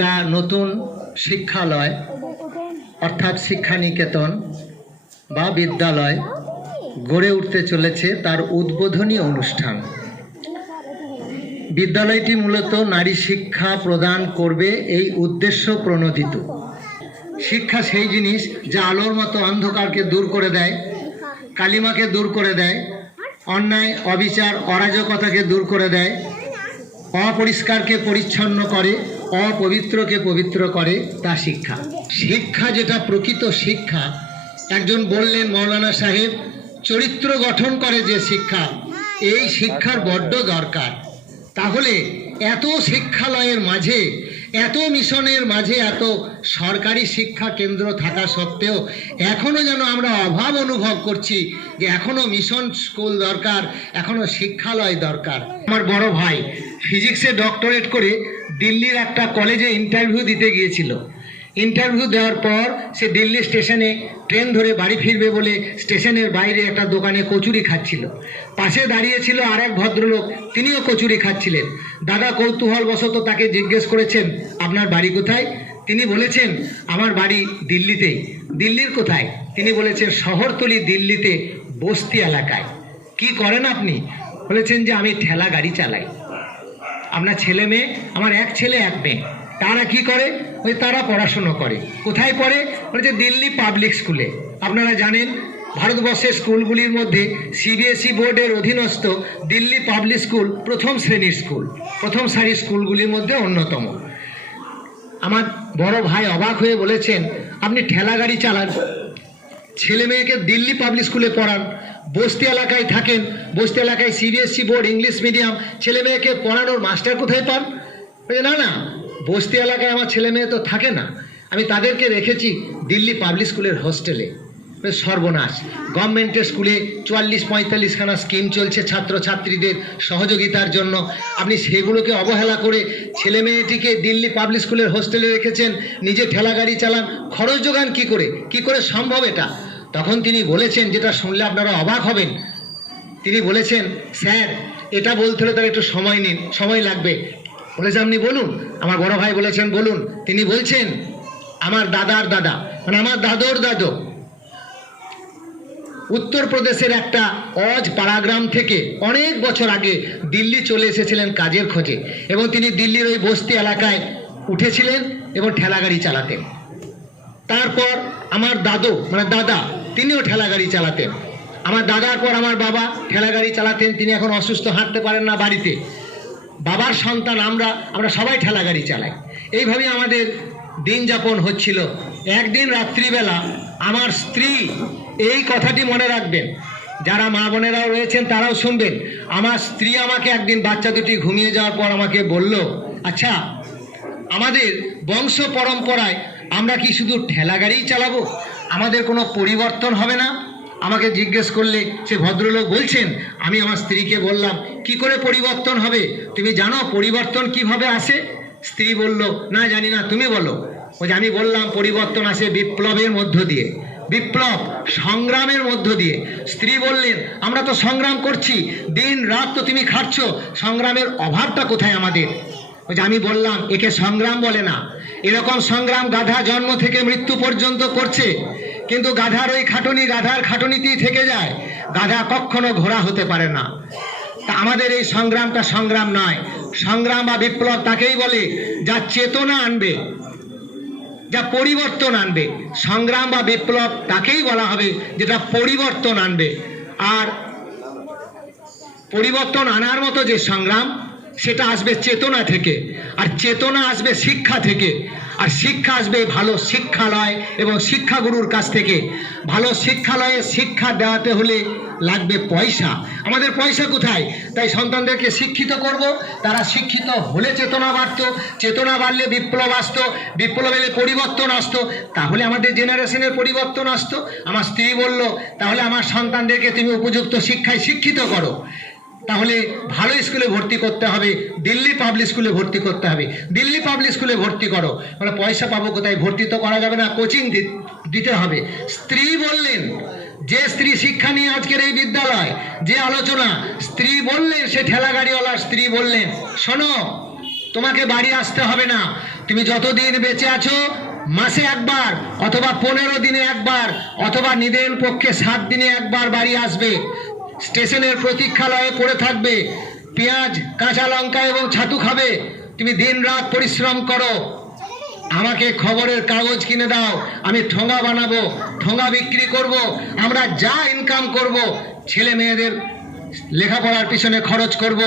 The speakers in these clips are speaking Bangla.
একটা নতুন শিক্ষালয় অর্থাৎ শিক্ষানিকেতন বা বিদ্যালয় গড়ে উঠতে চলেছে, তার উদ্বোধনী অনুষ্ঠান। বিদ্যালয়টি মূলত নারী শিক্ষা প্রদান করবে এই উদ্দেশ্য প্রণোদিত। শিক্ষা সেই জিনিস যা আলোর মতো অন্ধকারকে দূর করে দেয়, কালিমাকে দূর করে দেয়, অন্যায় অবিচার অরাজকতাকে দূর করে দেয়, অপরিষ্কারকে পরিচ্ছন্ন করে, অপবিত্রকে পবিত্র করে, তা শিক্ষা। শিক্ষা যেটা প্রকৃত শিক্ষা, একজন বললেন মৌলানা সাহেব, চরিত্র গঠন করে যে শিক্ষা, এই শিক্ষার বড্ড দরকার। তাহলে এত শিক্ষালয়ের মাঝে, এত মিশনের মাঝে, এত সরকারি শিক্ষা কেন্দ্র থাকা সত্ত্বেও এখনও যেন আমরা অভাব অনুভব করছি যে এখনও মিশন স্কুল দরকার, এখনও শিক্ষালয় দরকার। আমার বড় ভাই ফিজিক্সে ডক্টরেট করে দিল্লির একটা কলেজে ইন্টারভিউ দিতে গিয়েছিল। ইন্টারভিউ দেওয়ার পর সে দিল্লি স্টেশনে ট্রেন ধরে বাড়ি ফিরবে বলে স্টেশনের বাইরে একটা দোকানে কচুরি খাচ্ছিল। পাশে দাঁড়িয়েছিল আর এক ভদ্রলোক, তিনিও কচুরি খাচ্ছিলেন। দাদা কৌতূহলবশত তাকে জিজ্ঞেস করেছেন, আপনার বাড়ি কোথায়? তিনি বলেছেন, আমার বাড়ি দিল্লিতেই। দিল্লির কোথায়? তিনি বলেছেন, শহরতলি দিল্লিতে বস্তি এলাকায়। কি করেন আপনি? বলেছেন যে আমি ঠেলা গাড়ি চালাই। আপনার ছেলে মেয়ে? আমার এক ছেলে এক মেয়ে। তারা কি করে? ওই তারা পড়াশুনো করে। কোথায় পড়ে? বলেছে দিল্লি পাবলিক স্কুলে। আপনারা জানেন ভারতবর্ষের স্কুলগুলির মধ্যে সিবিএসই বোর্ডের অধীনস্থ দিল্লি পাবলিক স্কুল প্রথম শ্রেণীর স্কুল, প্রথম সারির স্কুলগুলির মধ্যে অন্যতম। আমার বড় ভাই অবাক হয়ে বলেছেন, আপনি ঠেলা গাড়ি চালান, ছেলে মেয়েকে দিল্লি পাবলিক স্কুলে পড়ান, বস্তি এলাকায় থাকেন, বস্তি এলাকায় সিবিএসই বোর্ড ইংলিশ মিডিয়াম, ছেলে মেয়েকে পড়ানোর মাস্টার কোথায় পান? না না, বস্তি এলাকায় আমার ছেলে মেয়ে তো থাকে না, আমি তাদেরকে রেখেছি দিল্লি পাবলিক স্কুলের হোস্টেলে। সর্বনাশ! গভর্নমেন্টের স্কুলে 44-45খানা স্কিম চলছে ছাত্রছাত্রীদের সহযোগিতার জন্য, আপনি সেগুলোকে অবহেলা করে ছেলে মেয়েটিকে দিল্লি পাবলিক স্কুলের হোস্টেলে রেখেছেন, নিজে ঠেলা গাড়ি চালান, খরচ যোগান কি করে সম্ভব এটা? তখন তিনি বলেছেন, যেটা শুনলে আপনারা অবাক হবেন, তিনি বলেছেন, স্যার এটা বলতে হলে তার একটু সময় নিন, সময় লাগবে। বলেছে আপনি বলুন। আমার বড় ভাই বলেছেন বলুন। তিনি বলছেন, আমার দাদার দাদা, মানে আমার দাদর দাদু উত্তরপ্রদেশের একটা অজ পাড়াগ্রাম থেকে অনেক বছর আগে দিল্লি চলে এসেছিলেন কাজের খোঁজে, এবং তিনি দিল্লির ওই বস্তি এলাকায় উঠেছিলেন এবং ঠেলা গাড়ি চালাতেন। তারপর আমার দাদু মানে দাদা, তিনিও ঠেলা গাড়ি চালাতেন। আমার দাদার পর আমার বাবা ঠেলা গাড়ি চালাতেন, তিনি এখন অসুস্থ, হাঁটতে পারেন না বাড়িতে। বাবার সন্তান আমরা সবাই ঠেলা গাড়ি চালাই। এইভাবে আমাদের দিন যাপন হচ্ছিল। একদিন রাত্রিবেলা আমার স্ত্রী, এই কথাটি মনে রাখবেন, যারা মা বোনেরাও রয়েছেন তারাও শুনবেন, আমার স্ত্রী আমাকে একদিন বাচ্চা দুটি ঘুমিয়ে যাওয়ার পর আমাকে বলল, আচ্ছা আমাদের বংশ পরম্পরায় আমরা কি শুধু ঠেলা গাড়িই চালাবো? আমাদের কোনো পরিবর্তন হবে না? আমাকে জিজ্ঞেস করলে সে ভদ্রলোক বলছেন, আমি আমার স্ত্রীকে বললাম, কি করে পরিবর্তন হবে? তুমি জানো পরিবর্তন কিভাবে আসে? স্ত্রী বলল, না জানি না, তুমি বলো। বলছে, আমি বললাম পরিবর্তন আসে বিপ্লবের মধ্য দিয়ে, বিপ্লব সংগ্রামের মধ্য দিয়ে। স্ত্রী বললেন, আমরা তো সংগ্রাম করছি, দিন রাত তো তুমি খাচ্ছ, সংগ্রামের অভাবটা কোথায় আমাদের? বলছে, আমি বললাম একে সংগ্রাম বলে না, এরকম সংগ্রাম গাধা জন্ম থেকে মৃত্যু পর্যন্ত করছে, কিন্তু গাধার ওই খাটুনি গাধার খাটুনিতেই থেকে যায়, গাধা কখনো ঘোড়া হতে পারে না। তা আমাদের এই সংগ্রামটা সংগ্রাম নয়, সংগ্রাম বা বিপ্লব তাকেই বলে যা চেতনা আনবে, যা পরিবর্তন আনবে। সংগ্রাম বা বিপ্লব তাকেই বলা হবে যেটা পরিবর্তন আনবে। আর পরিবর্তন আনার মতো যে সংগ্রাম, সেটা আসবে চেতনা থেকে, আর চেতনা আসবে শিক্ষা থেকে, আর শিক্ষা আসবে ভালো শিক্ষালয় এবং শিক্ষাগুরুর কাছ থেকে। ভালো শিক্ষালয়ে শিক্ষা দেওয়াতে হলে লাগবে পয়সা। আমাদের পয়সা কোথায়? তাই সন্তানদেরকে শিক্ষিত করব, তারা শিক্ষিত হলে চেতনা বাড়তো, চেতনা বাড়লে বিপ্লব আসতো, বিপ্লব এলে পরিবর্তন আসতো, তাহলে আমাদের জেনারেশনের পরিবর্তন আসতো। আমার স্ত্রী বলল, তাহলে আমার সন্তানদেরকে তুমি উপযুক্ত শিক্ষায় শিক্ষিত করো। তাহলে ভালো স্কুলে ভর্তি করতে হবে, দিল্লি পাবলিক স্কুলে ভর্তি করতে হবে। দিল্লি পাবলিক স্কুলে ভর্তি করো, মানে পয়সা পাবো কোথায়? ভর্তি তো করা যাবে না, কোচিং দিতে হবে। স্ত্রী বললেন, যে স্ত্রী শিক্ষা নিয়ে আজকের এই বিদ্যালয়, যে আলোচনা, স্ত্রী বললেন, সে ঠেলা গাড়িওয়ালার স্ত্রী বললেন, শোনো তোমাকে বাড়ি আসতে হবে না, তুমি যতদিন বেঁচে আছো মাসে একবার অথবা 15 দিনে একবার অথবা নিদেন পক্ষে 7 দিনে একবার বাড়ি আসবে, স্টেশনের প্রতীক্ষালয়ে পড়ে থাকবে, পেঁয়াজ কাঁচা লঙ্কা এবং ছাতু খাবে। তুমি দিন রাত পরিশ্রম করো, আমাকে খবরের কাগজ কিনে দাও, আমি ঠোঙা বানাবো, ঠোঙা বিক্রি করব, আমরা যা ইনকাম করব ছেলে মেয়েদের লেখাপড়ার পিছনে খরচ করব।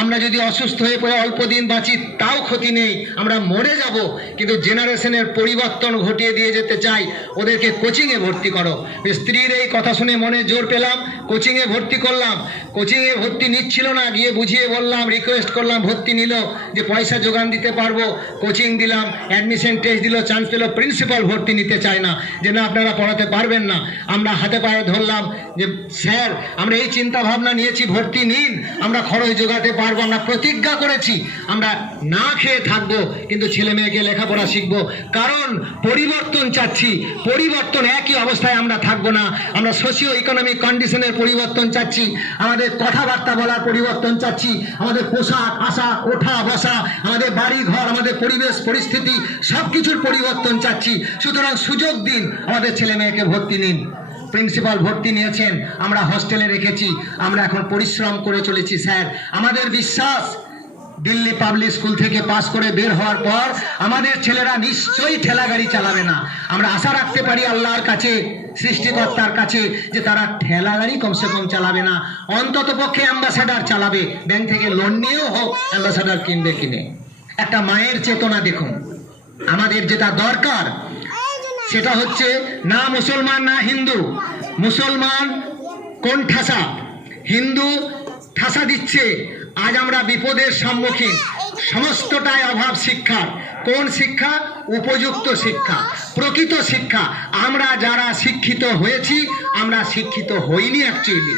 আমরা যদি অসুস্থ হয়ে পড়ে অল্প দিন বাঁচি তাও ক্ষতি নেই, আমরা মরে যাব, কিন্তু জেনারেশনের পরিবর্তন ঘটিয়ে দিয়ে যেতে চাই। ওদেরকে কোচিংয়ে ভর্তি করো। স্ত্রীর এই কথা শুনে মনে জোর পেলাম, কোচিংয়ে ভর্তি করলাম। কোচিংয়ে ভর্তি নিচ্ছিল না, গিয়ে বুঝিয়ে বললাম, রিকোয়েস্ট করলাম, ভর্তি নিল, যে পয়সা যোগান দিতে পারবো। কোচিং দিলাম, অ্যাডমিশন টেস্ট দিল, চান্স পেল, প্রিন্সিপাল ভর্তি নিতে চায় না, যে না আপনারা পড়াতে পারবেন না। আমরা হাতে পায়ে ধরলাম যে স্যার আমরা এই চিন্তা ভাবনা নিয়েছি, ভর্তি নিন, আমরা খরচ যোগাতে পারবো, আমরা প্রতিজ্ঞা করেছি আমরা না খেয়ে থাকবো কিন্তু ছেলে মেয়েকে লেখাপড়া শিখবো, কারণ পরিবর্তন চাচ্ছি। পরিবর্তন, একই অবস্থায় আমরা থাকবো না, আমরা সোশিও ইকোনমিক কন্ডিশনের পরিবর্তন চাচ্ছি, আমাদের কথাবার্তা বলার পরিবর্তন চাচ্ছি, আমাদের পোশাক আশাক ওঠা বসা, আমাদের বাড়ি ঘর, আমাদের পরিবেশ পরিস্থিতি সব কিছুর পরিবর্তন চাচ্ছি। সুতরাং সুযোগ দিন, আমাদের ছেলে মেয়েকে ভর্তি নিন। প্রিন্সিপাল ভর্তি নিয়েছেন, আমরা হস্টেলে রেখেছি, আমরা এখন পরিশ্রম করে চলেছি। স্যার আমাদের বিশ্বাস দিল্লি পাবলিক স্কুল থেকে পাস করে বের হওয়ার পর আমাদের ছেলেরা নিশ্চয়ই ঠেলা গাড়ি চালাবে না। আমরা আশা রাখতে পারি আল্লাহর কাছে, সৃষ্টিকর্তার কাছে, যে তারা ঠেলা গাড়ি কমসে কম চালাবে না, অন্তত পক্ষে অ্যাম্বাসাডার চালাবে। ব্যাংক থেকে লোন নিয়েও হোক অ্যাম্বাসাডার কিনবে কিনে। একটা মায়ের চেতনা দেখুন, আমাদের যেটা দরকার সেটা হচ্ছে না মুসলমান না হিন্দু। মুসলমান কোন ঠাসা, হিন্দু ঠাসা দিচ্ছে। আজ আমরা বিপদের সম্মুখীন, সমস্তটাই অভাব শিক্ষার। কোন শিক্ষা? উপযুক্ত শিক্ষা, প্রকৃত শিক্ষা। আমরা যারা শিক্ষিত হয়েছি আমরা শিক্ষিত হইনি অ্যাকচুয়ালি।